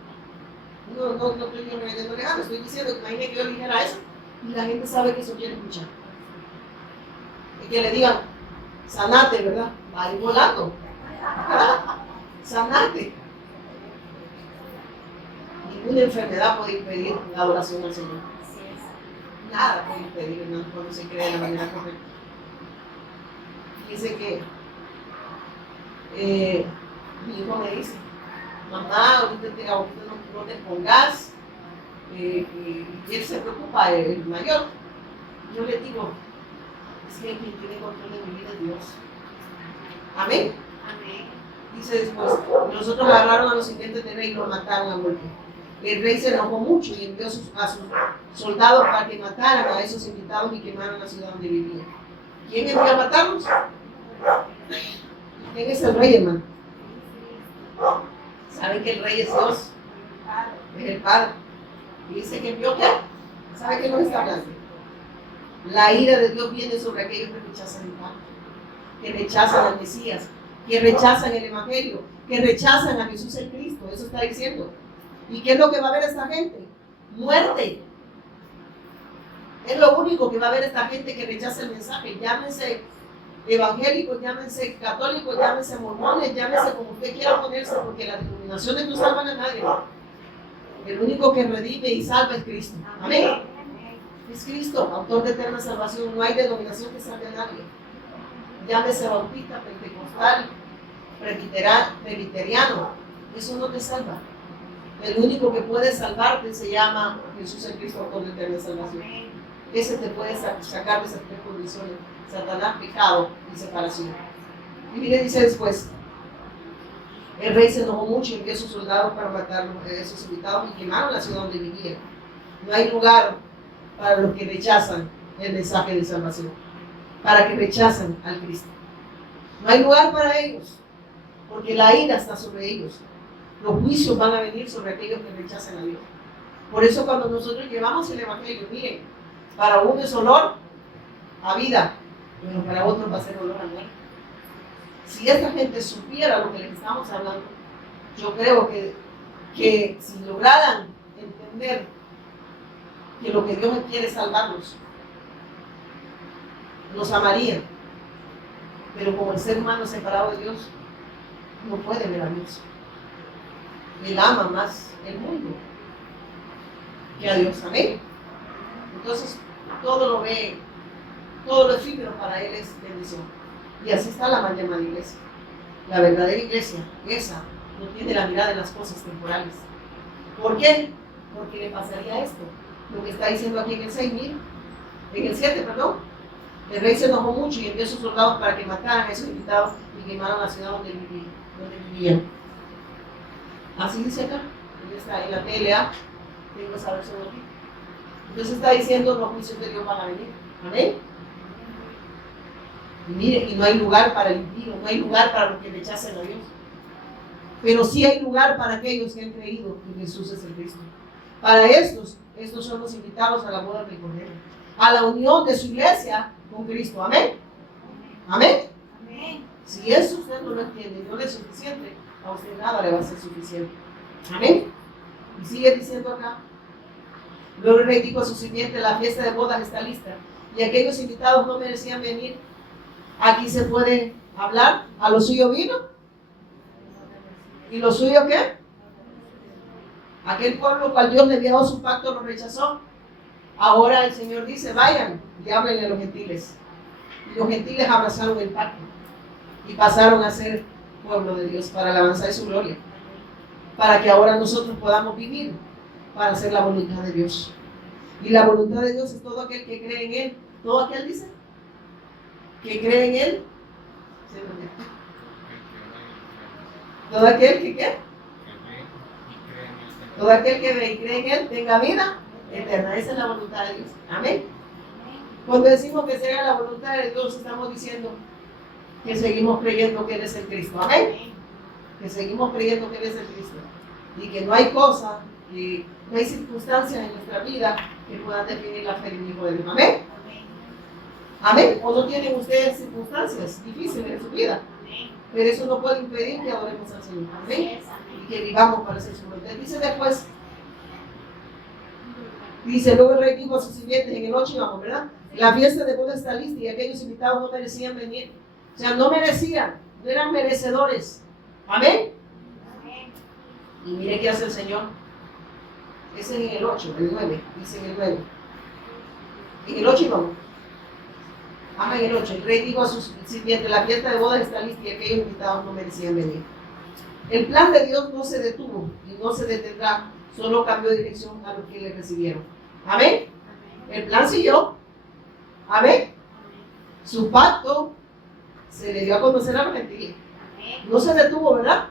No estoy remediando a Alejandra, estoy diciendo que imagínate que yo le dijera eso y la gente sabe que eso quiere escuchar. Y que le digan, sanate, ¿verdad? Va a ir volando. Sanate. Ninguna enfermedad puede impedir la adoración al Señor. Nada puede impedir, hermano, cuando se cree de la manera correcta. Dice que mi hijo me dice, mamá, ahorita no te pongas, y él se preocupa, el mayor. Yo le digo, es que quien tiene control de mi vida es Dios. Amén. Amén. Dice después, nosotros agarraron a los sirvientes del rey y los mataron a golpe. El rey se enojó mucho y envió a sus soldados para que mataran a esos invitados y quemaran la ciudad donde vivían. ¿Quién envió a matarlos? ¿Quién es el rey, hermano? ¿Saben que el rey es Dios? Es el Padre. Y dice que envió qué. ¿Sabe qué nos está hablando? La ira de Dios viene sobre aquellos que rechazan el Padre, que rechazan al Mesías, que rechazan el Evangelio, que rechazan a Jesús el Cristo. Eso está diciendo. ¿Y qué es lo que va a ver esta gente? Muerte. Es lo único que va a ver esta gente que rechaza el mensaje. Llámense evangélicos, llámense católicos, llámense mormones, llámense como usted quiera ponerse, porque las denominaciones no salvan a nadie. El único que redime y salva es Cristo. Amén. Es Cristo, autor de eterna salvación. No hay denominación que salve a nadie. Llámese bautista, pentecostal, presbiteriano. Eso no te salva. El único que puede salvarte se llama Jesús el Cristo, autor de eterna salvación. Ese te puede sacar de esas 3 condiciones: Satanás, pecado y separación. Y mire, dice después, el rey se enojó mucho y envió a sus soldados para matar a esos invitados y quemaron la ciudad donde vivían. No hay lugar para los que rechazan el mensaje de salvación, para que rechazan al Cristo. No hay lugar para ellos, porque la ira está sobre ellos. Los juicios van a venir sobre aquellos que rechazan a Dios. Por eso cuando nosotros llevamos el evangelio, miren, para uno es olor a vida, pero para otros va a ser olor a muerte. Si esta gente supiera lo que les estamos hablando, yo creo que si lograran entender que lo que Dios quiere es salvarlos, los amarían. Pero como el ser humano separado de Dios, no puede ver a Dios. Él ama más el mundo que a Dios. Amén. Entonces, todo lo ve, todo lo efímero para él es bendición. Y así está la mal llamada iglesia. La verdadera iglesia, esa, no tiene la mirada en las cosas temporales. ¿Por qué? Porque le pasaría esto. Lo que está diciendo aquí en el 6, miren, en el 7, perdón. El rey se enojó mucho y envió a sus soldados para que mataran a esos invitados y quemaran la ciudad donde vivían. Así dice acá, está en la TLA, tengo esa versión aquí. Entonces está diciendo, los juicios de Dios van a venir. Amén. Y mire, y no hay lugar para el impío, no hay lugar para los que rechacen a Dios. Pero sí hay lugar para aquellos que han creído que Jesús es el Cristo. Para estos son los invitados a la boda del Cordero, a la unión de su iglesia con Cristo. Amén. Amén. Amén. Si eso usted no lo entiende, no le es suficiente, a usted nada le va a ser suficiente. Amén. Y sigue diciendo acá, Luego el rey dijo a su sirviente: la fiesta de bodas está lista. Y aquellos invitados no merecían venir. Aquí se puede hablar. A lo suyo vino. ¿Y lo suyo qué? Aquel pueblo cual Dios le había dado su pacto lo rechazó. Ahora el Señor dice: vayan y háblenle a los gentiles. Y los gentiles abrazaron el pacto y pasaron a ser pueblo de Dios para alabanza de su gloria, para que ahora nosotros podamos vivir para hacer la voluntad de Dios. Y la voluntad de Dios es todo aquel que cree en Él. ¿Todo aquel dice? Que cree en Él. Todo aquel que ¿qué? Todo aquel que ve y cree en Él tenga vida eterna. Esa es la voluntad de Dios. Amén. Cuando decimos que sea la voluntad de Dios, estamos diciendo que seguimos creyendo que Él es el Cristo. Amén. Que seguimos creyendo que Él es el Cristo. Y que no hay cosa, que no hay circunstancias en nuestra vida que puedan definir la fe de un hijo de Dios. Amén. Amén. ¿O no tienen ustedes circunstancias difíciles en su vida? Pero eso no puede impedir que adoremos al Señor. Amén. Y que vivamos para hacer su voluntad. Dice después, luego el rey dijo a sus sirvientes en el 8, vamos, ¿verdad? La fiesta de bodas está lista y aquellos invitados no merecían venir. O sea, no merecían, no eran merecedores. Amén. Y mire qué hace el Señor. Ese es en el 8, el 9, dice en el 9. En el 8 vamos. Ajá, en el 8. El rey dijo a sus sirvientes: la fiesta de bodas está lista y aquellos invitados no merecían venir. El plan de Dios no se detuvo y no se detendrá, solo cambió de dirección a los que le recibieron. Amén. El plan siguió. Amén. Su pacto se le dio a conocer a los gentiles. No se detuvo, ¿verdad?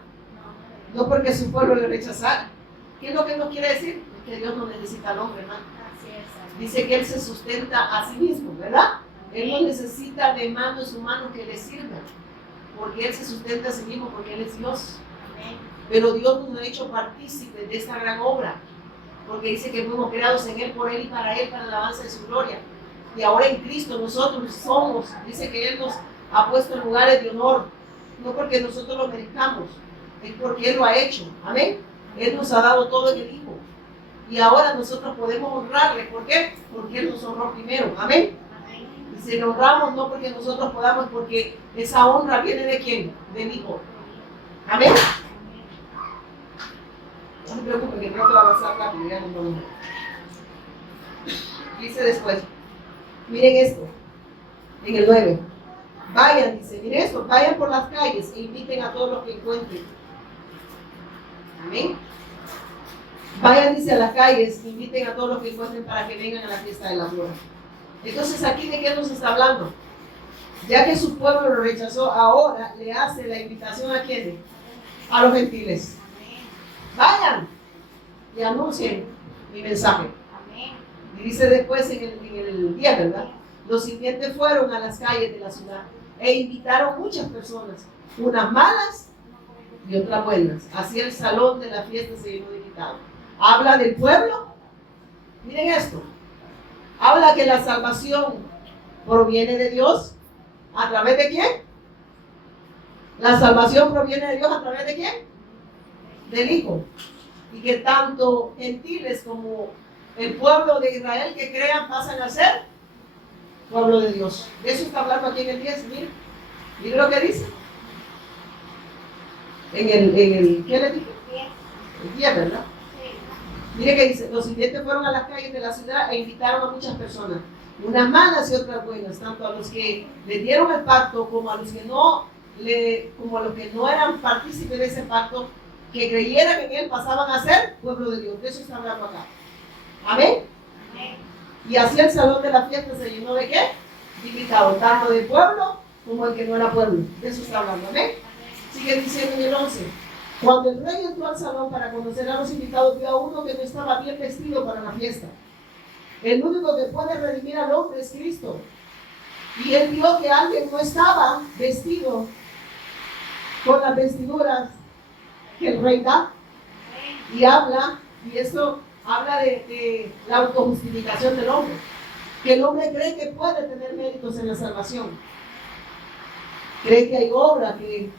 No porque su pueblo le rechazara. ¿Qué es lo que nos quiere decir? Que Dios no necesita al hombre, hermano. Dice que Él se sustenta a sí mismo, ¿verdad? Él no necesita de manos humanos que le sirvan, porque Él se sustenta a sí mismo, porque Él es Dios. Pero Dios nos ha hecho partícipes de esta gran obra, porque dice que fuimos creados en Él, por Él y para Él, para la alabanza de su gloria. Y ahora en Cristo nosotros somos, dice que Él nos ha puesto en lugares de honor, no porque nosotros lo merezcamos, es porque Él lo ha hecho. Amén. Él nos ha dado todo en el Hijo. Y ahora nosotros podemos honrarle. ¿Por qué? Porque Él nos honró primero. Amén. Y si le honramos no porque nosotros podamos, porque esa honra viene ¿de quién? Del Hijo. Amén. No se preocupen que no te va a pasar rápido. Ya no vamos. Dice después. Miren esto. En el 9. Vayan, dice, miren esto. Vayan por las calles e inviten a todos los que encuentren. Amén. Vayan, dice, a las calles, inviten a todos los que encuentren para que vengan a la fiesta de las bodas. Entonces, ¿aquí de qué nos está hablando? Ya que su pueblo lo rechazó, ahora le hace la invitación a quiénes? A los gentiles. Vayan y anuncien mi mensaje. Y dice después en el 10, ¿verdad? Los sirvientes fueron a las calles de la ciudad e invitaron muchas personas, unas malas y otras buenas. Así el salón de la fiesta se llenó de invitados. Habla del pueblo. Miren esto. Habla que la salvación proviene de Dios. ¿A través de quién? La salvación proviene de Dios. ¿A través de quién? Del Hijo. Y que tanto gentiles como el pueblo de Israel que crean pasan a ser pueblo de Dios. De eso está hablando aquí en el 10. Miren lo que dice. En el ¿qué le dije? El 10, ¿verdad? Mire que dice: los sirvientes fueron a las calles de la ciudad e invitaron a muchas personas, unas malas y otras buenas, tanto a los que le dieron el pacto como a los que no eran partícipes de ese pacto, que creyeran en Él, pasaban a ser pueblo de Dios. De eso está hablando acá. Amén. Y así el salón de la fiesta se llenó ¿de qué? De invitados, tanto del pueblo como el que no era pueblo. De eso está hablando. Amén. Sigue diciendo en el 11. Cuando el rey entró al salón para conocer a los invitados, vio a uno que no estaba bien vestido para la fiesta. El único que puede redimir al hombre es Cristo. Y él vio que alguien no estaba vestido con las vestiduras que el rey da. Y habla, y esto habla de la autojustificación del hombre. Que el hombre cree que puede tener méritos en la salvación. Cree que hay obra, que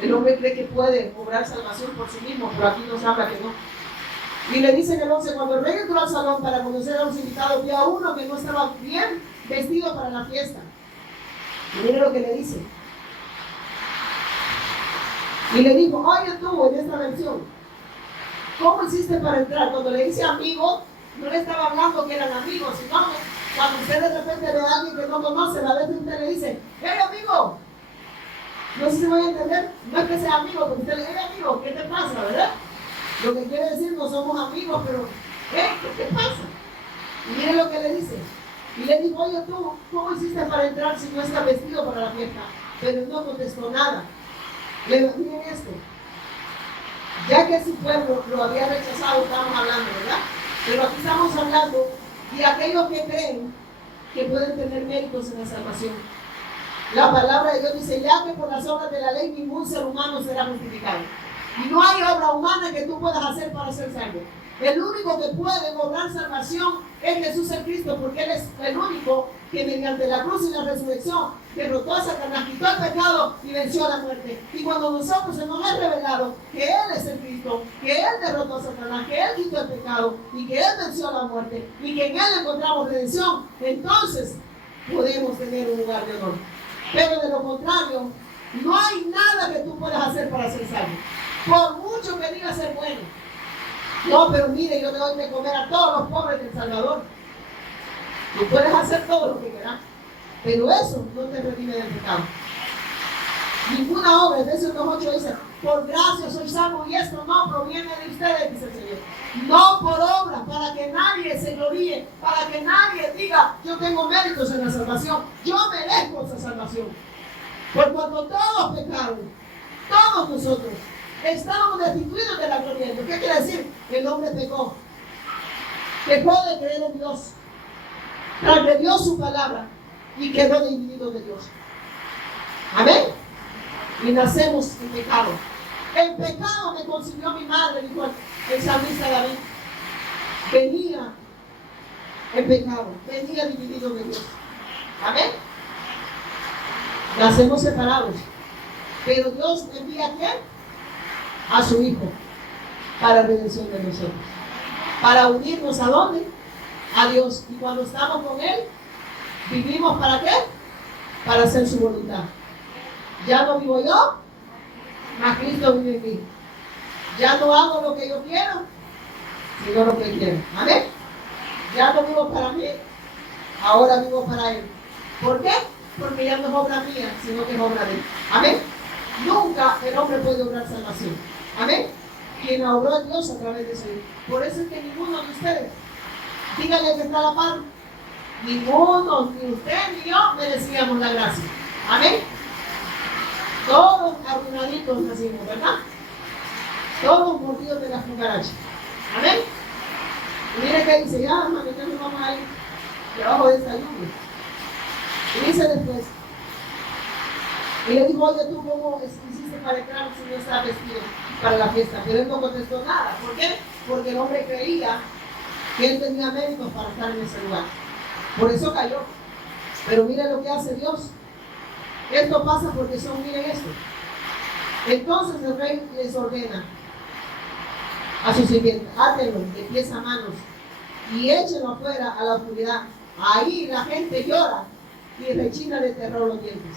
el hombre cree que puede obrar salvación por sí mismo, pero aquí nos habla que no. Y le dice en el 11, cuando el rey entró al salón para conocer a los invitados, vio a uno que no estaba bien vestido para la fiesta. Y mire lo que le dice. Y le dijo, oye tú, en esta versión, ¿cómo hiciste para entrar? Cuando le dice amigo, no le estaba hablando que eran amigos, sino que cuando usted de repente ve a alguien que no conoce, a veces usted le dice, hey amigo, no sé si voy a entender, no es que sea amigo, pero usted le dice, hey amigo, ¿qué te pasa, verdad? Lo que quiere decir, no somos amigos, pero, ¿qué te pasa? Y mire lo que le dice. Y le dijo, oye tú, ¿cómo hiciste para entrar si no estás vestido para la fiesta? Pero no contestó nada. Miren esto. Ya que su pueblo lo había rechazado, estamos hablando, ¿verdad? Pero aquí estamos hablando de aquellos que creen que pueden tener méritos en la salvación. La palabra de Dios dice, ya que por las obras de la ley ningún ser humano será justificado. Y no hay obra humana que tú puedas hacer para ser salvo. El único que puede lograr salvación es Jesús el Cristo, porque Él es el único que mediante la cruz y la resurrección derrotó a Satanás, quitó el pecado y venció la muerte. Y cuando nosotros se nos ha revelado que Él es el Cristo, que Él derrotó a Satanás, que Él quitó el pecado y que Él venció la muerte y que en Él encontramos redención, entonces podemos tener un lugar de honor. Pero de lo contrario, no hay nada que tú puedas hacer para ser salvo. Por mucho que digas ser bueno. No, pero mire, yo le doy de comer a todos los pobres del Salvador. Tú puedes hacer todo lo que quieras, pero eso no te redime del pecado. Ninguna obra, Efesios 2:8 dice, por gracia soy salvo y esto no proviene de ustedes, dice el Señor. No por obra, para que nadie se gloríe, para que nadie diga, yo tengo méritos en la salvación, yo merezco esa salvación. Por cuanto todos pecaron, todos nosotros, estábamos destituidos de la gloria de Dios. ¿Qué quiere decir? El hombre pecó. Dejó de creer en Dios. Transgredió su palabra y quedó dividido de Dios. Amén. Y nacemos en pecado. En pecado me concibió mi madre, dijo el salmista David. Venía en pecado, venía dividido de Dios. Amén. Nacemos separados. Pero Dios envía ¿a quién? A su Hijo para redención de nosotros, para unirnos ¿a dónde? A Dios. Y cuando estamos con Él, vivimos ¿para qué? Para hacer su voluntad. Ya no vivo yo, mas Cristo vive en mí. Ya no hago lo que yo quiero, sino lo que Él quiere. Amén. Ya no vivo para mí, ahora vivo para Él. ¿Por qué? Porque ya no es obra mía, sino que es obra de Él. Amén. Nunca el hombre puede obrar salvación. Amén. Quien la obró es Dios a través de su Hijo. Por eso es que ninguno de ustedes, díganle que está a la par, ninguno, ni usted ni yo, merecíamos la gracia. Amén. Todos arruinaditos nacimos, ¿verdad? Todos mordidos de la cucaracha. Amén. Y mire que dice, ya, hermano, ya nos vamos a ir debajo de esta lluvia. Y dice después, y le dijo, oye, ¿tú cómo hiciste para entrar si no estás vestido para la fiesta? Pero él no contestó nada. ¿Por qué? Porque el hombre creía que él tenía méritos para estar en ese lugar. Por eso cayó. Pero mire lo que hace Dios. Esto pasa porque miren esto. Entonces el rey les ordena a sus sirvientes, átenlo de pies a manos y échenlo afuera a la oscuridad. Ahí la gente llora y rechina de terror los dientes.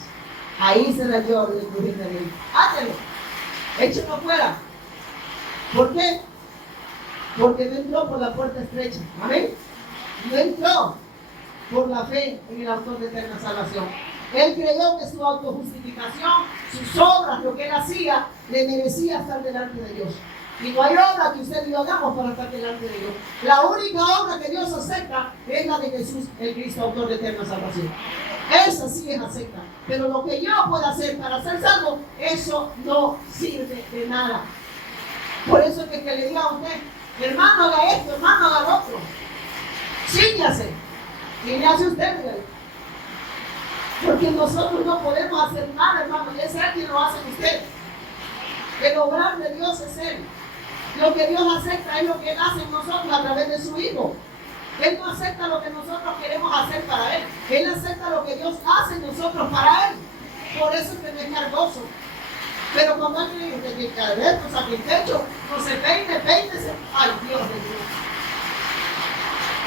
Ahí se la llora de crujir de ley. Átenlo, échenlo afuera. ¿Por qué? Porque no entró por la puerta estrecha. Amén. No entró por la fe en el autor de eterna salvación. Él creyó que su autojustificación, sus obras, lo que él hacía, le merecía estar delante de Dios. Y no hay obra que usted y yo hagamos para estar delante de Dios. La única obra que Dios acepta es la de Jesús, el Cristo, autor de eterna salvación. Esa sí es acepta. Pero lo que yo pueda hacer para ser salvo, eso no sirve de nada. Por eso es que le diga a usted, hermano haga esto, hermano haga lo otro. Síñase. ¿Qué le hace usted, dígale? Porque nosotros no podemos hacer nada, hermano, y es Él quien lo hace en usted. El obrar de Dios es Él. Lo que Dios acepta es lo que Él hace en nosotros a través de su Hijo. Él no acepta lo que nosotros queremos hacer para Él. Él acepta lo que Dios hace en nosotros para Él. Por eso es que no es cargoso. Pero cuando alguien de que cadete, saque el techo, no se peine, peínese. Ay, Dios de Dios.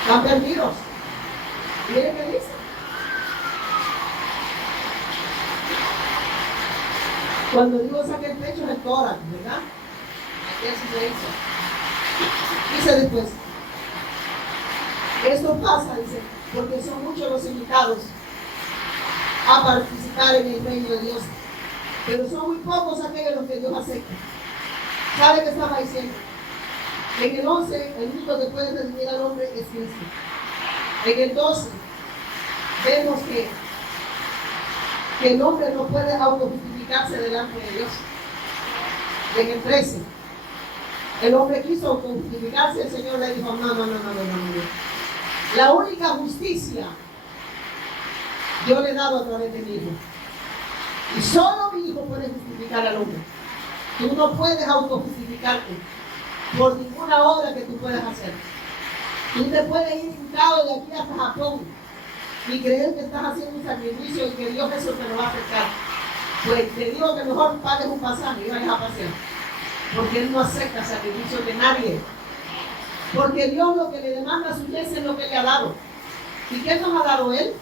Están perdidos. Miren qué dice. Cuando Dios saque el pecho, es el tórax, ¿verdad? Aquí así se hizo. Dice después. Esto pasa, dice, porque son muchos los invitados a participar en el reino de Dios. Pero son muy pocos aquellos los que Dios acepta. ¿Sabe qué estaba diciendo? En el 11, el único que puede redimir al hombre es Cristo. En el 12, vemos que el hombre no puede autojustificarse delante de Dios. En el 13, el hombre quiso autojustificarse, el Señor le dijo, no. La única justicia yo le he dado a través de mi Hijo. Y solo mi Hijo puede justificar al hombre. Tú no puedes autojustificarte por ninguna obra que tú puedas hacer. Tú te puedes ir hincado de aquí hasta Japón y creer que estás haciendo un sacrificio y que Dios eso te lo va a aceptar. Pues te digo que mejor pagues un pasaje y vayas a pasear. Porque Él no acepta sacrificios de nadie. Porque Dios lo que le demanda a su iglesia es lo que le ha dado. ¿Y qué nos ha dado Él?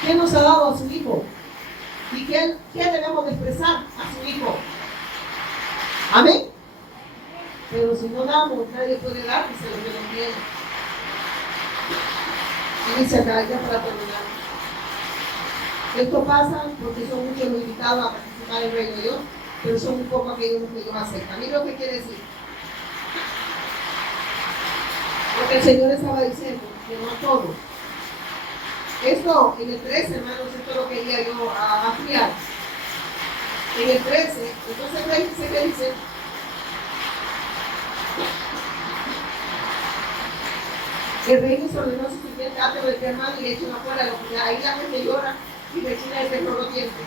¿Qué nos ha dado a su Hijo? ¿Y qué debemos de expresar a su Hijo? Amén. Pero si no damos, nadie puede dar, dice lo que no tiene. Y dice acá, ya para terminar. Esto pasa porque son muchos los invitados a participar en el reino de Dios, pero son un poco aquellos que Dios acepta. Mira lo que quiere decir. Porque el Señor estaba diciendo que no a todos. Esto en el 13, hermanos, esto lo quería yo ampliar. En el 13, entonces el rey dice que dice, el rey les ordenó su siguiente acto de hermano y le echan afuera la ciudad. Ahí la gente llora y rechina el terror los dientes.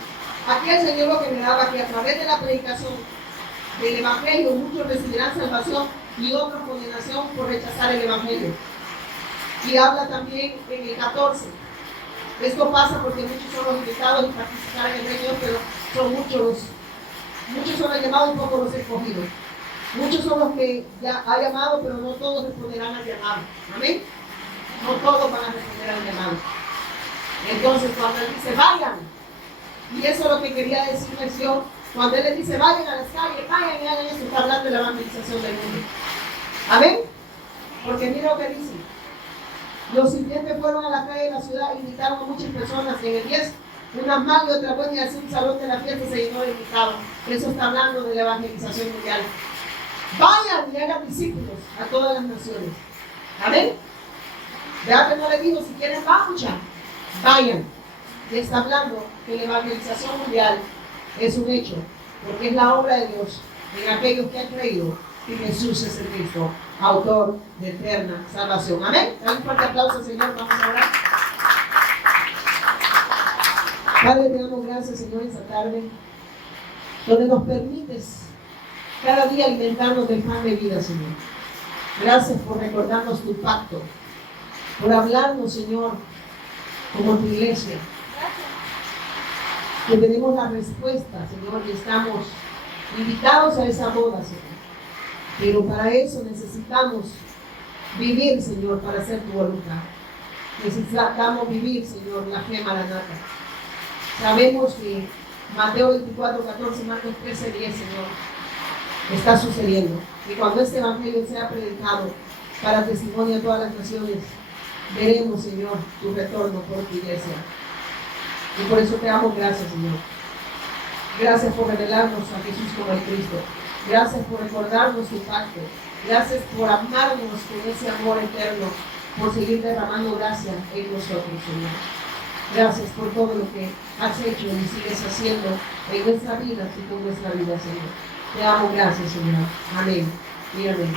Aquí el Señor lo que me daba que a través de la predicación del Evangelio muchos recibirán salvación y otros condenación por rechazar el Evangelio. Y habla también en el 14. Esto pasa porque muchos son los invitados y participan en el reino, pero son muchos son los llamados y pocos los escogidos. Muchos son los que ya ha llamado, pero no todos responderán al llamado. Amén. No todos van a responder al llamado. Entonces, cuando Él dice vayan, y eso es lo que quería decir el Señor, cuando Él les dice vayan a las calles, vayan y hagan eso, está hablando de la evangelización del mundo. Amén. Porque mira lo que dice. Los sirvientes fueron a la calle de la ciudad e invitaron a muchas personas. En el 10, unas mal y otras buenas, y así un salón de la fiesta se llenó de invitados. Eso está hablando de la evangelización mundial. Vayan y hagan discípulos a todas las naciones. Amén. Vea que no le digo, si quieren marcha, vayan. Y está hablando que la evangelización mundial es un hecho, porque es la obra de Dios en aquellos que han creído que Jesús es el Cristo, autor de eterna salvación. Amén. Dale un fuerte aplauso, Señor. Vamos a orar. Padre, te damos gracias, Señor, esta tarde, donde nos permites cada día alimentarnos del pan de vida, Señor. Gracias por recordarnos tu pacto, por hablarnos, Señor, como tu iglesia. Que tenemos la respuesta, Señor, y estamos invitados a esa boda, Señor. Pero para eso necesitamos vivir, Señor, para hacer tu voluntad. Necesitamos vivir, Señor, la fe maranata. Sabemos que Mateo 24:14, Marcos 13:10, Señor, está sucediendo. Y cuando este evangelio sea predicado para testimonio a todas las naciones, veremos, Señor, tu retorno por tu iglesia. Y por eso te damos gracias, Señor. Gracias por revelarnos a Jesús como el Cristo. Gracias por recordarnos tu pacto. Gracias por amarnos con ese amor eterno, por seguir derramando gracia en nosotros, Señor. Gracias por todo lo que has hecho y sigues haciendo en nuestra vida y con nuestra vida, Señor. Te damos gracias, Señor. Amén y amén.